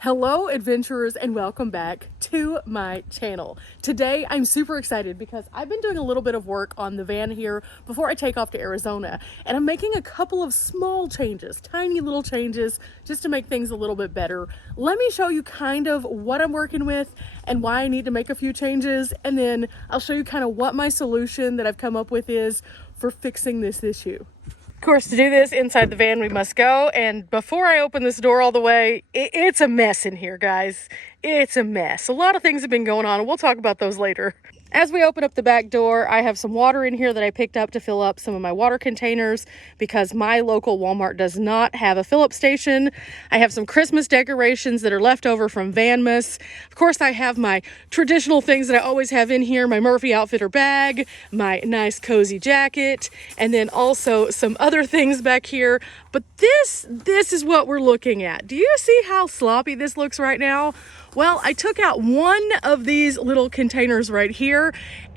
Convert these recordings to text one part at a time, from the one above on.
Hello adventurers and welcome back to my channel. Today I'm super excited because I've been doing a little bit of work on the van here before I take off to Arizona, and I'm making a couple of small changes, tiny little changes, just to make things a little bit better. Let me show you kind of what I'm working with and why I need to make a few changes, and then I'll show you kind of what my solution that I've come up with is for fixing this issue. Of course, to do this inside the van, we must go. And before I open this door all the way, it's a mess in here, guys. It's a mess. A lot of things have been going on, and we'll talk about those later. As we open up the back door, I have some water in here that I picked up to fill up some of my water containers because my local Walmart does not have a fill-up station. I have some Christmas decorations that are left over from Vanmas. Of course, I have my traditional things that I always have in here, my Murphy Outfitter bag, my nice cozy jacket, and then also some other things back here. But this is what we're looking at. Do you see how sloppy this looks right now? Well, I took out one of these little containers right here,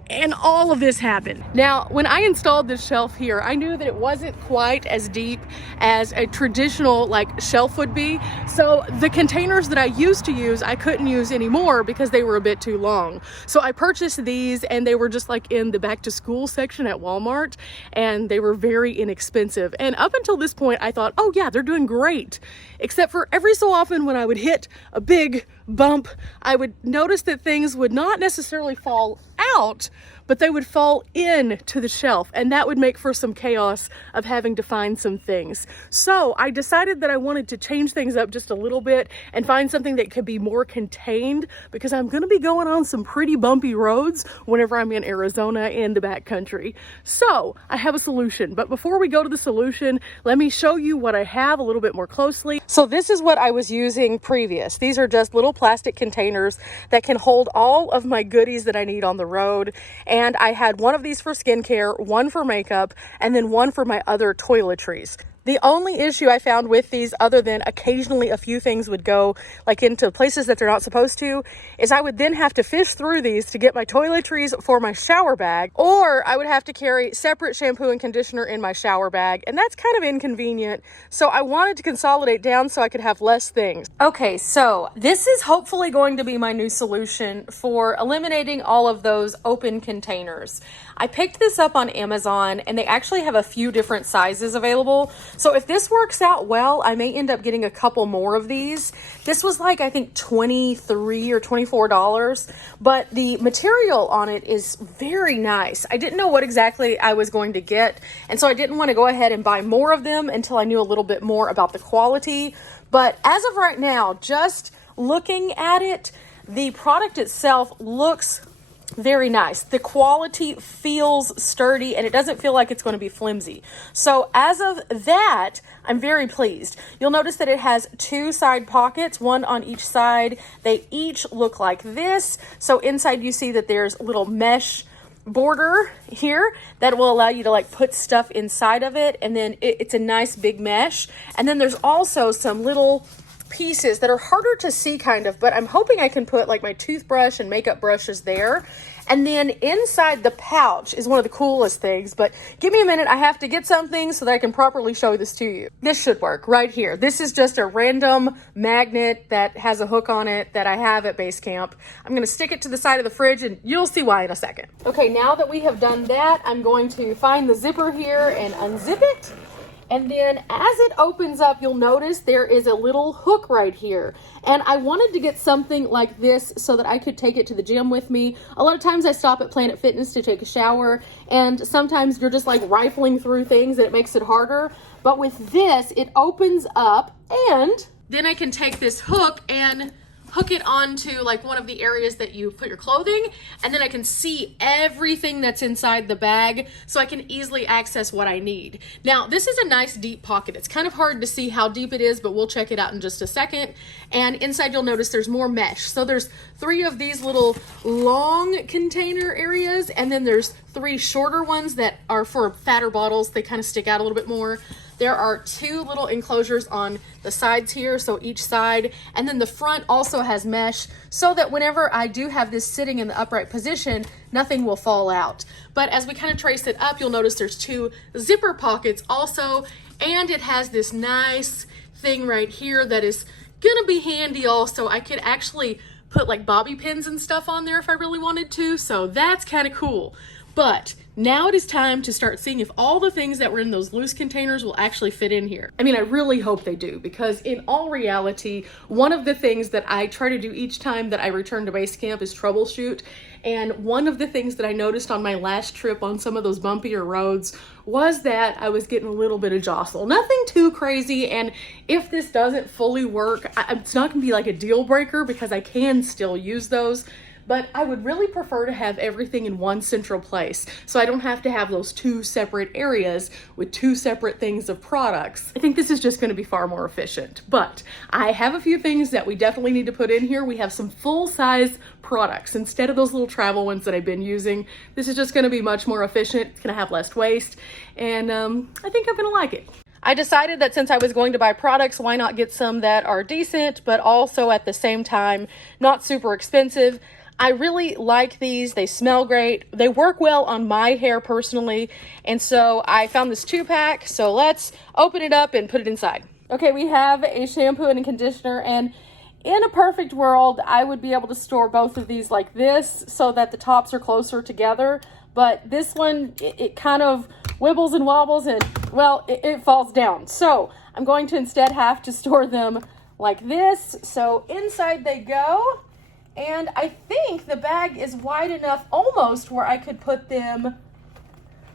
and all of this happened. Now, when I installed this shelf here, I knew that it wasn't quite as deep as a traditional shelf would be. So the containers that I used to use, I couldn't use anymore because they were a bit too long. So I purchased these, and they were just in the back to school section at Walmart, and they were very inexpensive. And up until this point, I thought, oh yeah, they're doing great. Except for every so often when I would hit a big bump, I would notice that things would not necessarily fall out, but they would fall in to the shelf, and that would make for some chaos of having to find some things. So I decided that I wanted to change things up just a little bit and find something that could be more contained, because I'm going to be going on some pretty bumpy roads whenever I'm in Arizona in the backcountry. So I have a solution, but before we go to the solution, let me show you what I have a little bit more closely. So this is what I was using previous. These are just little plastic containers that can hold all of my goodies that I need on the road. And I had one of these for skincare, one for makeup, and then one for my other toiletries. The only issue I found with these, other than occasionally a few things would go into places that they're not supposed to, is I would then have to fish through these to get my toiletries for my shower bag, or I would have to carry separate shampoo and conditioner in my shower bag, and that's kind of inconvenient. So I wanted to consolidate down so I could have less things. Okay, so this is hopefully going to be my new solution for eliminating all of those open containers. I picked this up on Amazon, and they actually have a few different sizes available. So if this works out well, I may end up getting a couple more of these. This was I think $23 or $24, but the material on it is very nice. I didn't know what exactly I was going to get, and so I didn't want to go ahead and buy more of them until I knew a little bit more about the quality. But as of right now, just looking at it, the product itself looks very nice. The quality feels sturdy, and it doesn't feel like it's going to be flimsy. So as of that, I'm very pleased. You'll notice that it has two side pockets, one on each side. They each look like this. So inside you see that there's a little mesh border here that will allow you to put stuff inside of it, and then it's a nice big mesh. And then there's also some little pieces that are harder to see but I'm hoping I can put my toothbrush and makeup brushes there. And then inside the pouch is one of the coolest things, but give me a minute. I have to get something so that I can properly show this to you. This should work right here. This is just a random magnet that has a hook on it that I have at base camp. I'm going to stick it to the side of the fridge, and you'll see why in a second. Okay, now that we have done that, I'm going to find the zipper here and unzip it. And then as it opens up, you'll notice there is a little hook right here. And I wanted to get something like this so that I could take it to the gym with me. A lot of times I stop at Planet Fitness to take a shower, and sometimes you're just rifling through things and it makes it harder. But with this, it opens up, and then I can take this hook and hook it onto one of the areas that you put your clothing, and then I can see everything that's inside the bag, so I can easily access what I need. Now, this is a nice deep pocket. It's kind of hard to see how deep it is, but we'll check it out in just a second. And inside you'll notice there's more mesh. So there's 3 of these little long container areas, and then there's 3 shorter ones that are for fatter bottles. They kind of stick out a little bit more. There are 2 little enclosures on the sides here, so each side, and then the front also has mesh so that whenever I do have this sitting in the upright position, nothing will fall out. But as we kind of trace it up, you'll notice there's 2 zipper pockets also, and it has this nice thing right here that is gonna be handy also. I could actually put like bobby pins and stuff on there if I really wanted to, so that's kind of cool. But now it is time to start seeing if all the things that were in those loose containers will actually fit in here. I mean, I really hope they do, because in all reality, one of the things that I try to do each time that I return to base camp is troubleshoot. And one of the things that I noticed on my last trip on some of those bumpier roads was that I was getting a little bit of jostle. Nothing too crazy, and if this doesn't fully work, it's not gonna be like a deal breaker because I can still use those. But I would really prefer to have everything in one central place, so I don't have to have those two separate areas with two separate things of products. I think this is just going to be far more efficient. But I have a few things that we definitely need to put in here. We have some full-size products instead of those little travel ones that I've been using. This is just going to be much more efficient. It's going to have less waste, and I think I'm going to like it. I decided that since I was going to buy products, why not get some that are decent, but also at the same time, not super expensive. I really like these. They smell great. They work well on my hair personally. And so I found this 2-pack. So let's open it up and put it inside. Okay, we have a shampoo and a conditioner, and in a perfect world, I would be able to store both of these like this so that the tops are closer together. But this one, it kind of wibbles and wobbles and, well, it falls down. So I'm going to instead have to store them like this. So inside they go. And I think the bag is wide enough almost where I could put them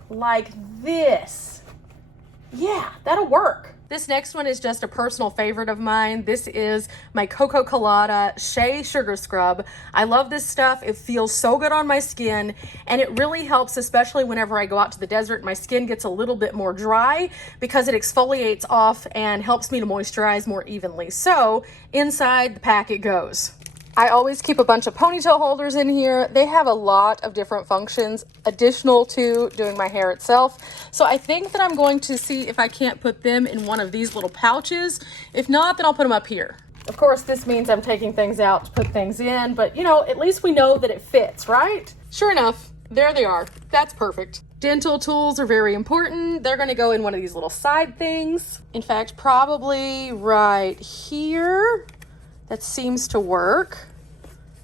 like this. Yeah, that'll work. This next one is just a personal favorite of mine. This is my Coco Colada Shea Sugar Scrub. I love this stuff. It feels so good on my skin, and it really helps, especially whenever I go out to the desert. My skin gets a little bit more dry because it exfoliates off and helps me to moisturize more evenly. So inside the pack it goes. I always keep a bunch of ponytail holders in here. They have a lot of different functions additional to doing my hair itself. So I think that I'm going to see if I can't put them in one of these little pouches. If not, then I'll put them up here. Of course, this means I'm taking things out to put things in, but you know, at least we know that it fits, right? Sure enough, there they are. That's perfect. Dental tools are very important. They're gonna go in one of these little side things. In fact, probably right here. That seems to work.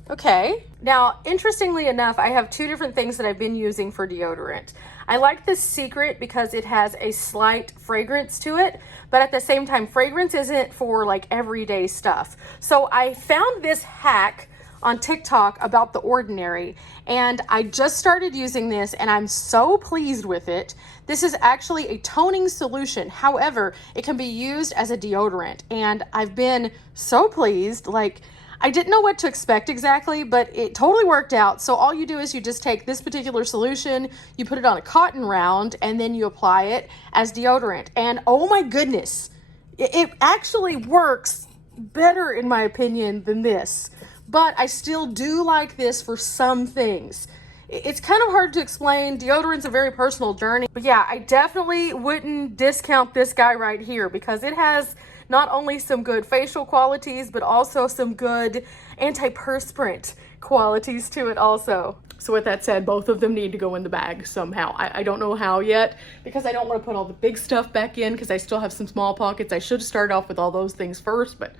Okay. Now, interestingly enough, I have two different things that I've been using for deodorant. I like this Secret because it has a slight fragrance to it, but at the same time, fragrance isn't for like everyday stuff. So I found this hack on TikTok about The Ordinary, and I just started using this and I'm so pleased with it. This is actually a toning solution. However, it can be used as a deodorant, and I've been so pleased. Like, I didn't know what to expect exactly, but it totally worked out. So all you do is you just take this particular solution, you put it on a cotton round, and then you apply it as deodorant. And oh my goodness, it actually works better in my opinion than this. But I still do like this for some things. It's kind of hard to explain. Deodorant's a very personal journey. But yeah, I definitely wouldn't discount this guy right here because it has not only some good facial qualities, but also some good antiperspirant qualities to it also. So with that said, both of them need to go in the bag somehow. I don't know how yet because I don't want to put all the big stuff back in because I still have some small pockets. I should have started off with all those things first, but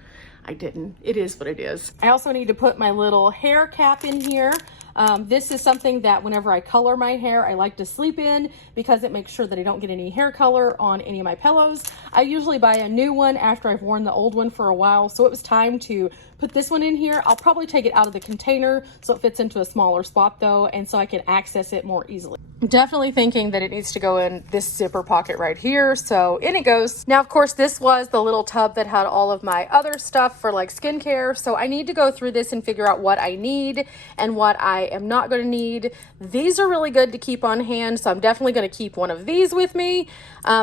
I didn't. It is what it is. I also need to put my little hair cap in here. This is something that whenever I color my hair, I like to sleep in because it makes sure that I don't get any hair color on any of my pillows. I usually buy a new one after I've worn the old one for a while, so it was time to put this one in here. I'll probably take it out of the container so it fits into a smaller spot though, and so I can access it more easily. I'm definitely thinking that it needs to go in this zipper pocket right here, so in it goes. Now, of course, this was the little tub that had all of my other stuff for like skincare, so I need to go through this and figure out what I need and what I am not going to need. These are really good to keep on hand, so I'm definitely going to keep one of these with me.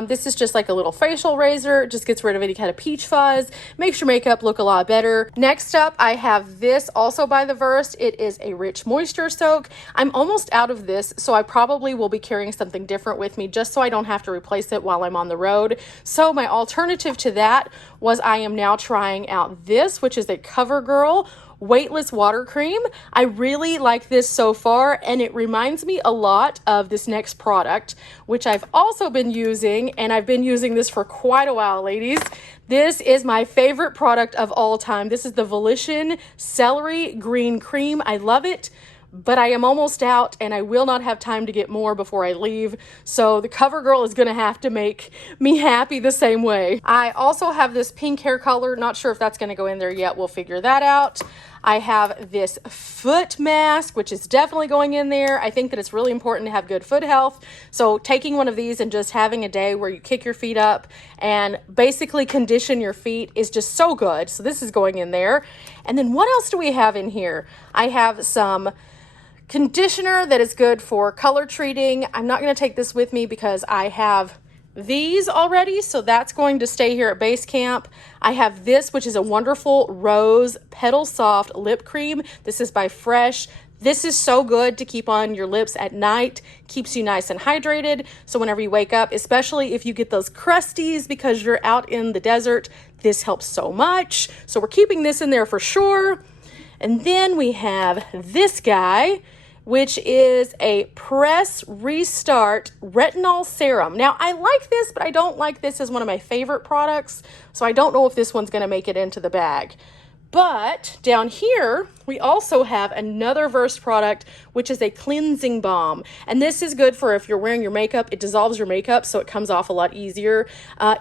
This is just like a little facial razor. It just gets rid of any kind of peach fuzz, makes your makeup look a lot better. Next up, I have this also by The Versed. It is a rich moisture soak. I'm almost out of this, so I probably will be carrying something different with me just so I don't have to replace it while I'm on the road. So my alternative to that was I am now trying out this, which is a CoverGirl weightless water cream. I really like this so far, and it reminds me a lot of this next product, which I've also been using, and I've been using this for quite a while, ladies. This is my favorite product of all time. This is the Volition Celery Green Cream. I love it, but I am almost out and I will not have time to get more before I leave. So the CoverGirl is gonna have to make me happy the same way. I also have this pink hair color. Not sure if that's gonna go in there yet. We'll figure that out. I have this foot mask, which is definitely going in there. I think that it's really important to have good foot health. So taking one of these and just having a day where you kick your feet up and basically condition your feet is just so good. So this is going in there. And then what else do we have in here? I have some conditioner that is good for color treating. I'm not going to take this with me because I have these already, so that's going to stay here at base camp. I have this, which is a wonderful rose petal soft lip cream. This is by Fresh. This is so good to keep on your lips at night, keeps you nice and hydrated. So whenever you wake up, especially if you get those crusties because you're out in the desert, this helps so much. So we're keeping this in there for sure. And then we have this guy, which is a Press Restart Retinol Serum. Now, I like this, but I don't like this as one of my favorite products, so I don't know if this one's gonna make it into the bag. But down here, we also have another Verse product, which is a cleansing balm. And this is good for if you're wearing your makeup. It dissolves your makeup, so it comes off a lot easier.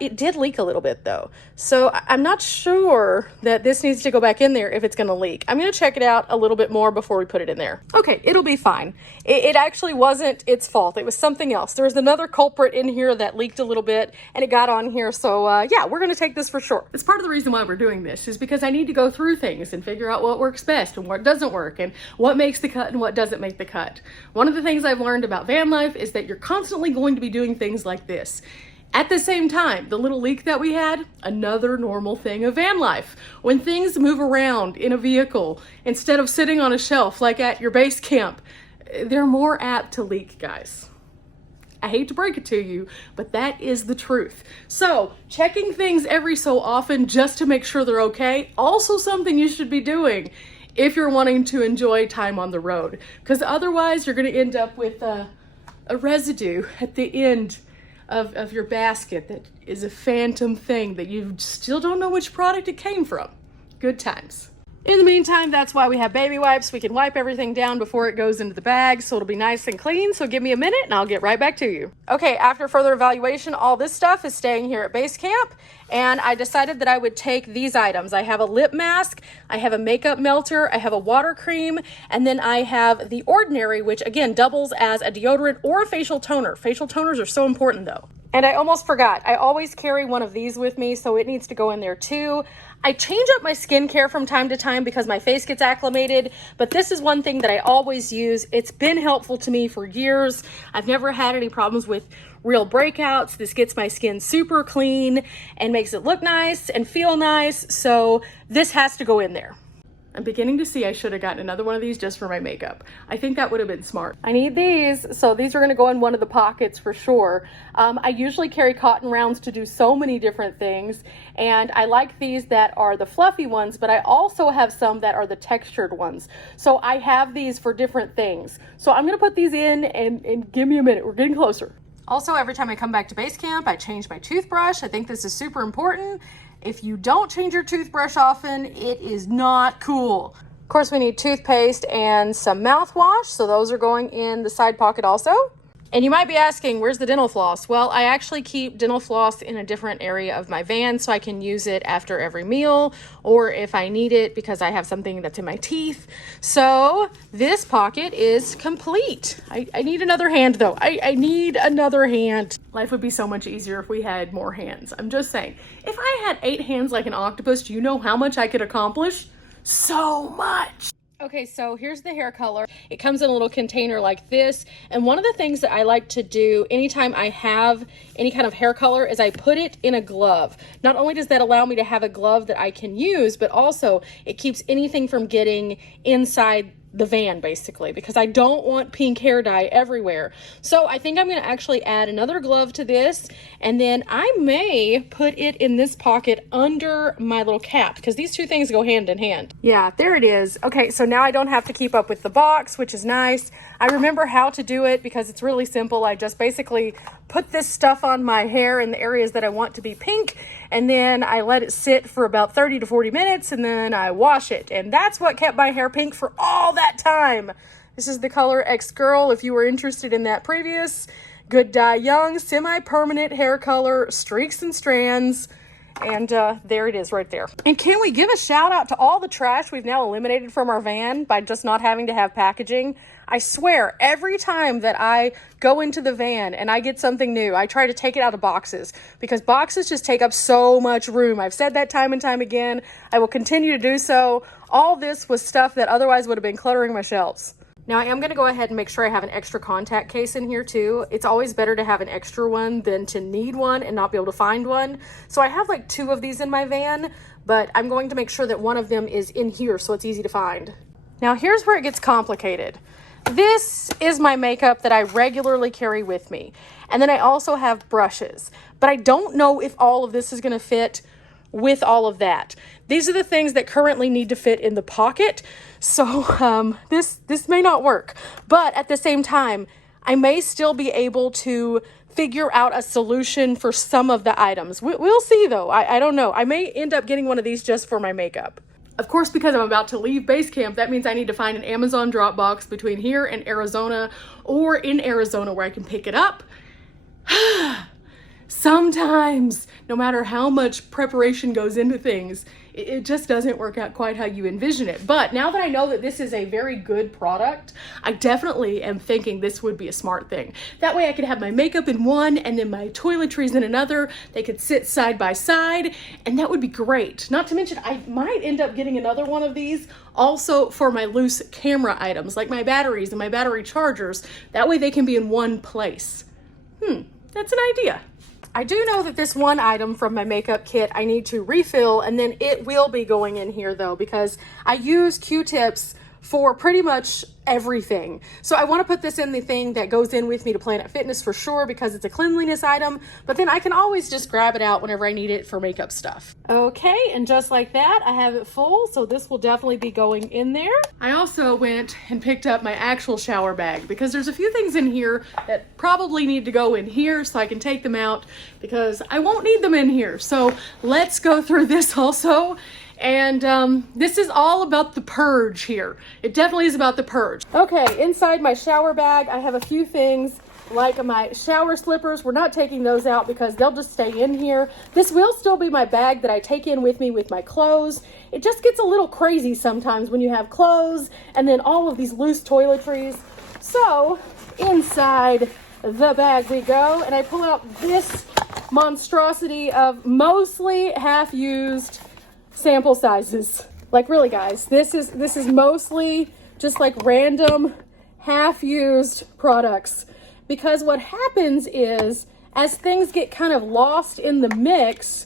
It did leak a little bit, though. So I'm not sure that this needs to go back in there if it's going to leak. I'm going to check it out a little bit more before we put it in there. Okay, it'll be fine. It actually wasn't its fault. It was something else. There was another culprit in here that leaked a little bit, and it got on here. So yeah, we're going to take this for sure. It's part of the reason why we're doing this is because I need to go through things and figure out what works best and what doesn't work and what makes the cut and what doesn't make the cut. One of the things I've learned about van life is that you're constantly going to be doing things like this. At the same time, the little leak that we had, another normal thing of van life. When things move around in a vehicle, instead of sitting on a shelf like at your base camp, they're more apt to leak, guys. I hate to break it to you, but that is the truth. So checking things every so often just to make sure they're okay, also something you should be doing if you're wanting to enjoy time on the road, because otherwise you're going to end up with a residue at the end of your basket that is a phantom thing that you still don't know which product it came from. Good times. In the meantime, that's why we have baby wipes. We can wipe everything down before it goes into the bag, so it'll be nice and clean. So give me a minute and I'll get right back to you. Okay, after further evaluation, all this stuff is staying here at base camp, and I decided that I would take these items. I have a lip mask, I have a makeup melter, I have a water cream, and then I have the Ordinary, which again doubles as a deodorant or a facial toner. Facial toners are so important though. And I almost forgot, I always carry one of these with me, so it needs to go in there too. I change up my skincare from time to time because my face gets acclimated, but this is one thing that I always use. It's been helpful to me for years. I've never had any problems with real breakouts. This gets my skin super clean and makes it look nice and feel nice, so this has to go in there. I'm beginning to see I should have gotten another one of these just for my makeup. I think that would have been smart. I need these, so these are gonna go in one of the pockets for sure. I usually carry cotton rounds to do so many different things, and I like these that are the fluffy ones, but I also have some that are the textured ones. So I have these for different things. So I'm gonna put these in and give me a minute, we're getting closer. Also, every time I come back to base camp, I change my toothbrush. I think this is super important. If you don't change your toothbrush often, it is not cool. Of course, we need toothpaste and some mouthwash, so those are going in the side pocket also. And you might be asking, where's the dental floss? Well, I actually keep dental floss in a different area of my van so I can use it after every meal or if I need it because I have something that's in my teeth. So this pocket is complete. I need another hand though. I need another hand. Life would be so much easier if we had more hands. I'm just saying, if I had 8 hands like an octopus, do you know how much I could accomplish? So much. Okay, so here's the hair color. It comes in a little container like this. And one of the things that I like to do anytime I have any kind of hair color is I put it in a glove. Not only does that allow me to have a glove that I can use, but also it keeps anything from getting inside the van basically, because I don't want pink hair dye everywhere. So I think I'm going to actually add another glove to this, and then I may put it in this pocket under my little cap, because these two things go hand in hand. Yeah, there it is. Okay, so now I don't have to keep up with the box, which is nice. I remember how to do it because it's really simple. I just basically put this stuff on my hair in the areas that I want to be pink, and then I let it sit for about 30 to 40 minutes, and then I wash it. And that's what kept my hair pink for all that time. This is the color X Girl, if you were interested in that previous. Good Dye Young, semi-permanent hair color, streaks and strands. And there it is right there. And can we give a shout out to all the trash we've now eliminated from our van by just not having to have packaging? I swear, every time that I go into the van and I get something new, I try to take it out of boxes, because boxes just take up so much room. I've said that time and time again. I will continue to do so. All this was stuff that otherwise would have been cluttering my shelves. Now I am going to go ahead and make sure I have an extra contact case in here too. It's always better to have an extra one than to need one and not be able to find one. So I have like 2 of these in my van, but I'm going to make sure that one of them is in here so it's easy to find. Now here's where it gets complicated. This is my makeup that I regularly carry with me. And then I also have brushes, but I don't know if all of this is going to fit with all of that. These are the things that currently need to fit in the pocket. So this may not work, but at the same time, I may still be able to figure out a solution for some of the items. We'll see though. I don't know. I may end up getting one of these just for my makeup. Of course, because I'm about to leave base camp, that means I need to find an Amazon drop box between here and Arizona, or in Arizona where I can pick it up. Sometimes, no matter how much preparation goes into things, it just doesn't work out quite how you envision it. But now that I know that this is a very good product, I definitely am thinking this would be a smart thing. That way I could have my makeup in one and then my toiletries in another. They could sit side by side, and that would be great. Not to mention, I might end up getting another one of these also for my loose camera items, like my batteries and my battery chargers. That way they can be in one place. That's an idea. I do know that this one item from my makeup kit I need to refill, and then it will be going in here though, because I use Q-tips for pretty much everything. So I want to put this in the thing that goes in with me to Planet Fitness for sure, because it's a cleanliness item, but then I can always just grab it out whenever I need it for makeup stuff. Okay, and just like that, I have it full, so this will definitely be going in there. I also went and picked up my actual shower bag, because there's a few things in here that probably need to go in here so I can take them out, because I won't need them in here. So let's go through this also. And this is all about the purge here. It definitely is about the purge. Okay, inside my shower bag, I have a few things like my shower slippers. We're not taking those out because they'll just stay in here. This will still be my bag that I take in with me with my clothes. It just gets a little crazy sometimes when you have clothes and then all of these loose toiletries. So inside the bag we go, and I pull out this monstrosity of mostly half-used sample sizes. Like really guys, this is mostly just like random half-used products, because what happens is as things get kind of lost in the mix,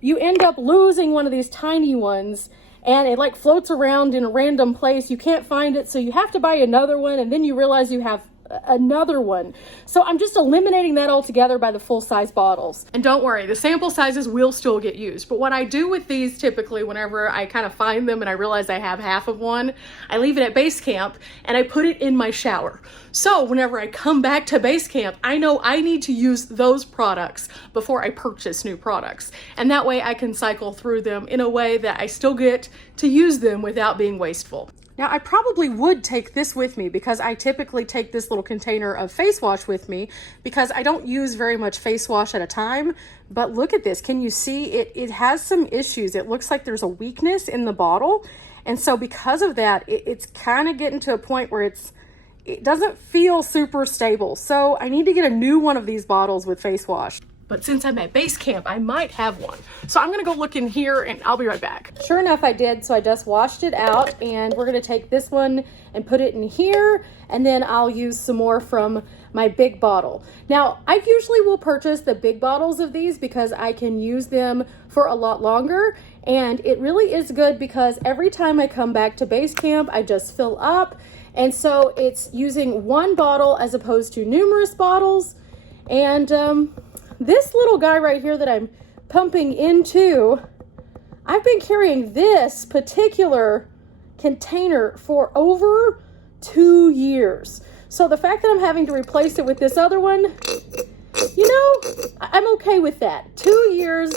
you end up losing one of these tiny ones, and it like floats around in a random place. You can't find it, so you have to buy another one, and then you realize you have another one. So I'm just eliminating that altogether by the full-size bottles. And don't worry, the sample sizes will still get used. But what I do with these typically, whenever I kind of find them and I realize I have half of one, I leave it at base camp and I put it in my shower. So whenever I come back to base camp, I know I need to use those products before I purchase new products. And that way I can cycle through them in a way that I still get to use them without being wasteful. Now, I probably would take this with me, because I typically take this little container of face wash with me, because I don't use very much face wash at a time. But look at this. Can you see it? It has some issues. It looks like there's a weakness in the bottle. And so because of that, it's kind of getting to a point where it doesn't feel super stable. So I need to get a new one of these bottles with face wash. but since I'm at base camp, I might have one. So I'm gonna go look in here and I'll be right back. Sure enough, I did. So I just washed it out and we're gonna take this one and put it in here, and then I'll use some more from my big bottle. Now, I usually will purchase the big bottles of these because I can use them for a lot longer. And it really is good because every time I come back to base camp, I just fill up. And so it's using one bottle as opposed to numerous bottles. And this little guy right here that I'm pumping into, I've been carrying this particular container for over 2 years. So the fact that I'm having to replace it with this other one, you know, I'm okay with that. 2 years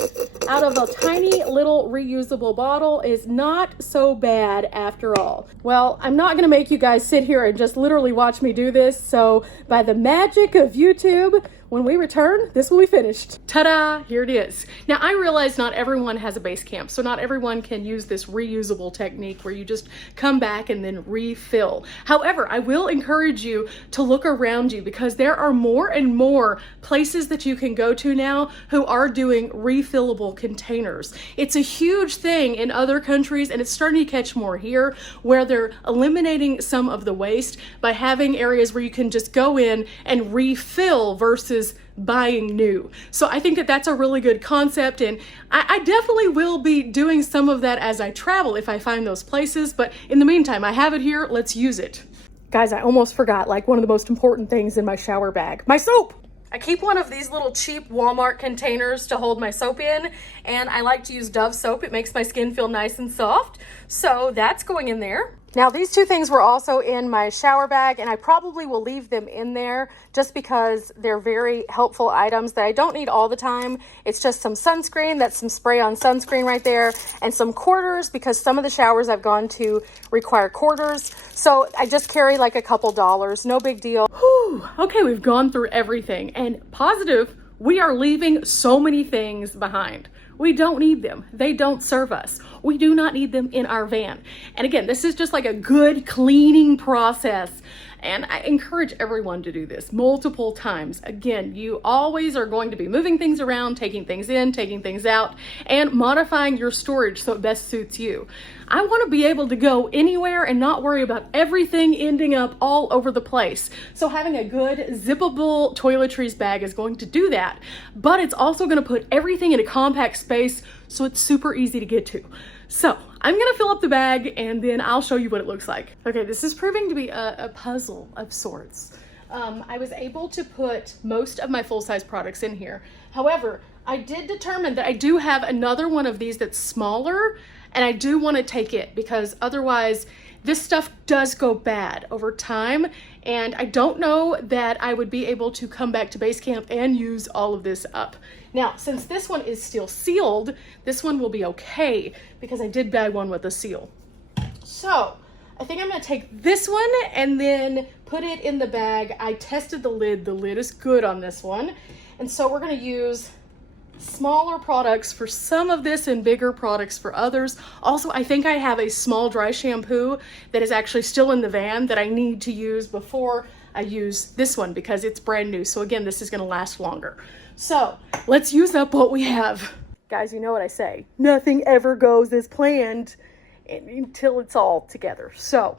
out of a tiny little reusable bottle is not so bad after all. Well, I'm not gonna make you guys sit here and just literally watch me do this. So by the magic of YouTube, when we return, this will be finished. Ta-da, here it is. Now I realize not everyone has a base camp, so not everyone can use this reusable technique where you just come back and then refill. However, I will encourage you to look around you because there are more and more places that you can go to now who are doing refillable containers. It's a huge thing in other countries and it's starting to catch more here where they're eliminating some of the waste by having areas where you can just go in and refill versus buying new. So I think that that's a really good concept, and I definitely will be doing some of that as I travel if I find those places, but in the meantime, I have it here, let's use it. Guys, I almost forgot like one of the most important things in my shower bag, my soap. I keep one of these little cheap Walmart containers to hold my soap in, and I like to use Dove soap. It makes my skin feel nice and soft, so that's going in there. Now, these two things were also in my shower bag, and I probably will leave them in there just because they're very helpful items that I don't need all the time. It's just some sunscreen, that's some spray on sunscreen right there, and some quarters because some of the showers I've gone to require quarters. So I just carry like a couple dollars, no big deal. Whew. Okay, we've gone through everything, and positive, we are leaving so many things behind. We don't need them. They don't serve us. We do not need them in our van. And again, this is just like a good cleaning process. And I encourage everyone to do this multiple times. Again, you always are going to be moving things around, taking things in, taking things out, and modifying your storage so it best suits you. I want to be able to go anywhere and not worry about everything ending up all over the place. So having a good zippable toiletries bag is going to do that, but it's also going to put everything in a compact space so it's super easy to get to. So I'm gonna fill up the bag and then I'll show you what it looks like. Okay, this is proving to be a puzzle of sorts. I was able to put most of my full-size products in here. However, I did determine that I do have another one of these that's smaller, and I do want to take it because otherwise this stuff does go bad over time, and I don't know that I would be able to come back to base camp and use all of this up. Now, since this one is still sealed, this one will be okay because I did buy one with a seal. So I think I'm gonna take this one and then put it in the bag. I tested the lid. The lid is good on this one. And so we're gonna use smaller products for some of this and bigger products for others. Also, I think I have a small dry shampoo that is actually still in the van that I need to use before I use this one because it's brand new. So again, this is gonna last longer. So let's use up what we have. Guys, you know what I say, nothing ever goes as planned until it's all together. So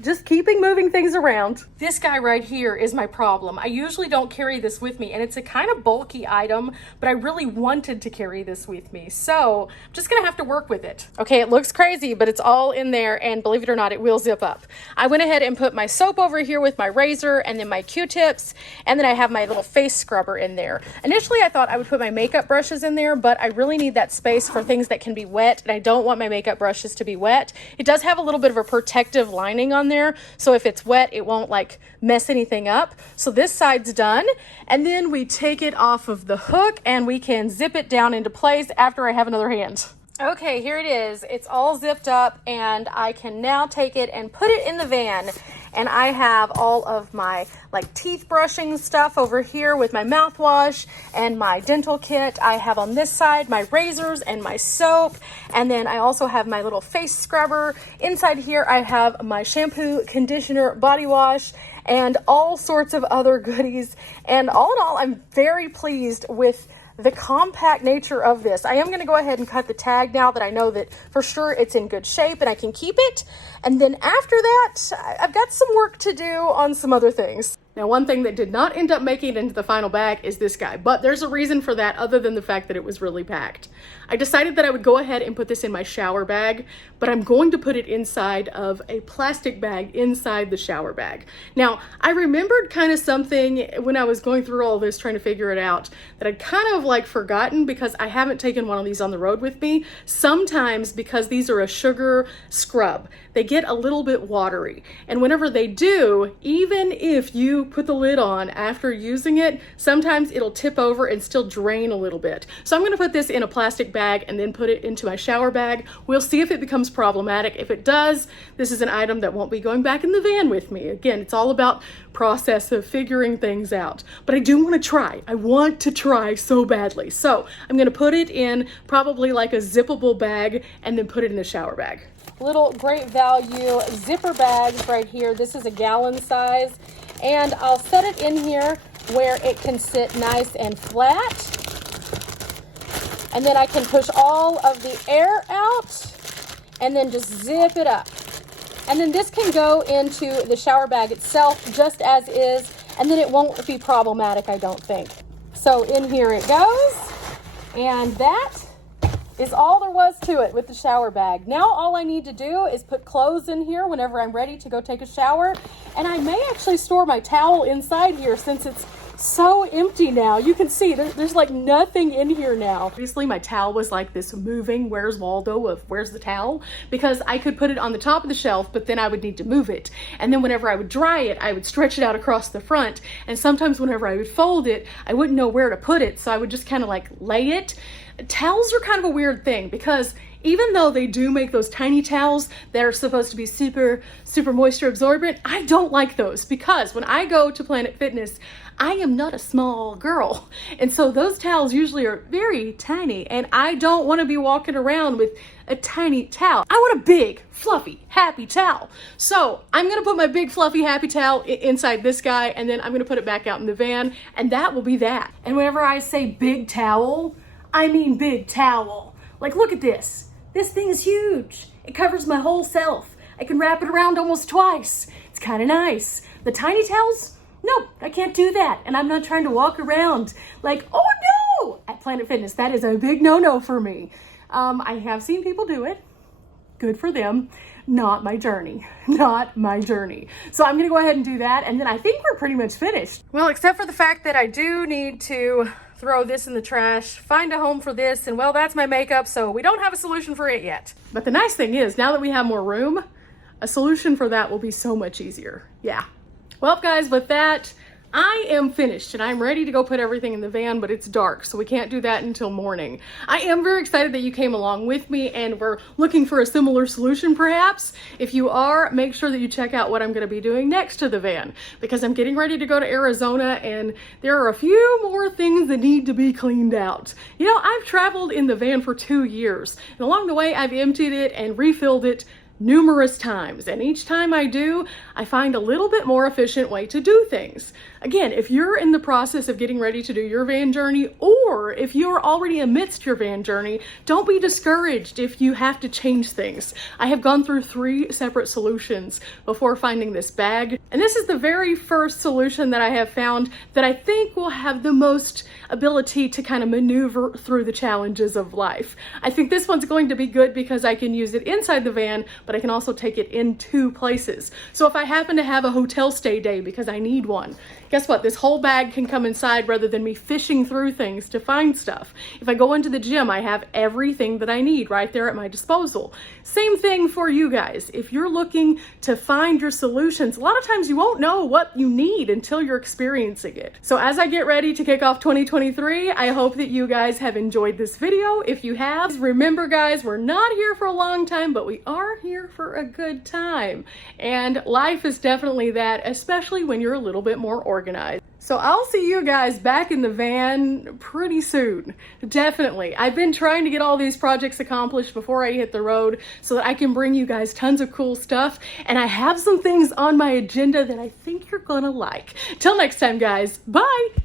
just keeping moving things around. This guy right here is my problem. I usually don't carry this with me, and it's a kind of bulky item, but I really wanted to carry this with me. So I'm just gonna have to work with it. Okay, it looks crazy, but it's all in there, and believe it or not, it will zip up. I went ahead and put my soap over here with my razor and then my Q-tips, and then I have my little face scrubber in there. Initially, I thought I would put my makeup brushes in there, but I really need that space for things that can be wet, and I don't want my makeup brushes to be wet. It does have a little bit of a protective lining on there, so if it's wet, it won't like mess anything up. So this side's done, and then we take it off of the hook and we can zip it down into place after I have another hand. Okay, here it is. It's all zipped up, and I can now take it and put it in the van. and I have all of my like teeth brushing stuff over here with my mouthwash and my dental kit. I have on this side my razors and my soap, and then I also have my little face scrubber. Inside here I have my shampoo, conditioner, body wash, and all sorts of other goodies. And all in all, I'm very pleased with the compact nature of this. I am going to go ahead and cut the tag now that I know that for sure it's in good shape and I can keep it. And then after that, I've got some work to do on some other things. Now, one thing that did not end up making it into the final bag is this guy, but there's a reason for that other than the fact that it was really packed. I decided that I would go ahead and put this in my shower bag, but I'm going to put it inside of a plastic bag inside the shower bag. Now, I remembered kind of something when I was going through all this trying to figure it out that I'd kind of like forgotten because I haven't taken one of these on the road with me. Sometimes, because these are a sugar scrub, they get a little bit watery. And whenever they do, even if you put the lid on after using it, sometimes it'll tip over and still drain a little bit. So I'm going to put this in a plastic bag and then put it into my shower bag. We'll see if it becomes problematic. If it does, this is an item that won't be going back in the van with me. Again, it's all about process of figuring things out. But I do want to try. I want to try so badly. So I'm going to put it in probably like a zippable bag and then put it in the shower bag. Little Great Value zipper bags right here. This is a gallon size. And I'll set it in here where it can sit nice and flat. And then I can push all of the air out and then just zip it up. And then this can go into the shower bag itself just as is, and then it won't be problematic, I don't think. So in here it goes, and that is all there was to it with the shower bag. Now all I need to do is put clothes in here whenever I'm ready to go take a shower, and I may actually store my towel inside here since it's so empty now. You can see there's like nothing in here now. Obviously my towel was like this moving Where's Waldo of where's the towel, because I could put it on the top of the shelf, but then I would need to move it. And then whenever I would dry it, I would stretch it out across the front. And sometimes whenever I would fold it, I wouldn't know where to put it. So I would just kind of like lay it. Towels are kind of a weird thing because even though they do make those tiny towels that are supposed to be super moisture absorbent, I don't like those because when I go to Planet Fitness, I am not a small girl. And so those towels usually are very tiny, and I don't want to be walking around with a tiny towel. I want a big, fluffy, happy towel. So I'm going to put my big, fluffy, happy towel inside this guy, and then I'm going to put it back out in the van, and that will be that. And whenever I say big towel, I mean big towel. Like, look at this. This thing is huge. It covers my whole self. I can wrap it around almost twice. It's kind of nice. The tiny towels? No, I can't do that. And I'm not trying to walk around like, oh no, at Planet Fitness. That is a big no-no for me. I have seen people do it. Good for them. Not my journey. Not my journey. So I'm going to go ahead and do that. And then I think we're pretty much finished. Well, except for the fact that I do need to throw this in the trash, find a home for this, and well, that's my makeup, so we don't have a solution for it yet. But the nice thing is, now that we have more room, a solution for that will be so much easier. Yeah. Well, guys, with that, I am finished and I'm ready to go put everything in the van, but it's dark, so we can't do that until morning. I am very excited that you came along with me and we're looking for a similar solution perhaps. If you are, make sure that you check out what I'm going to be doing next to the van, because I'm getting ready to go to Arizona and there are a few more things that need to be cleaned out. You know, I've traveled in the van for 2 years, and along the way I've emptied it and refilled it numerous times, and each time I do, I find a little bit more efficient way to do things. Again, if you're in the process of getting ready to do your van journey, or if you're already amidst your van journey, don't be discouraged if you have to change things. I have gone through 3 separate solutions before finding this bag, and this is the very first solution that I have found that I think will have the most ability to kind of maneuver through the challenges of life. I think this one's going to be good because I can use it inside the van, but I can also take it in 2 places. So if I happen to have a hotel stay day because I need one, guess what? This whole bag can come inside rather than me fishing through things to find stuff. If I go into the gym, I have everything that I need right there at my disposal. Same thing for you guys. If you're looking to find your solutions, a lot of times you won't know what you need until you're experiencing it. So as I get ready to kick off 2023, I hope that you guys have enjoyed this video. If you have, remember guys, we're not here for a long time, but we are here here for a good time. And life is definitely that, especially when you're a little bit more organized. So I'll see you guys back in the van pretty soon. Definitely. I've been trying to get all these projects accomplished before I hit the road so that I can bring you guys tons of cool stuff. And I have some things on my agenda that I think you're gonna like. Till next time, guys. Bye!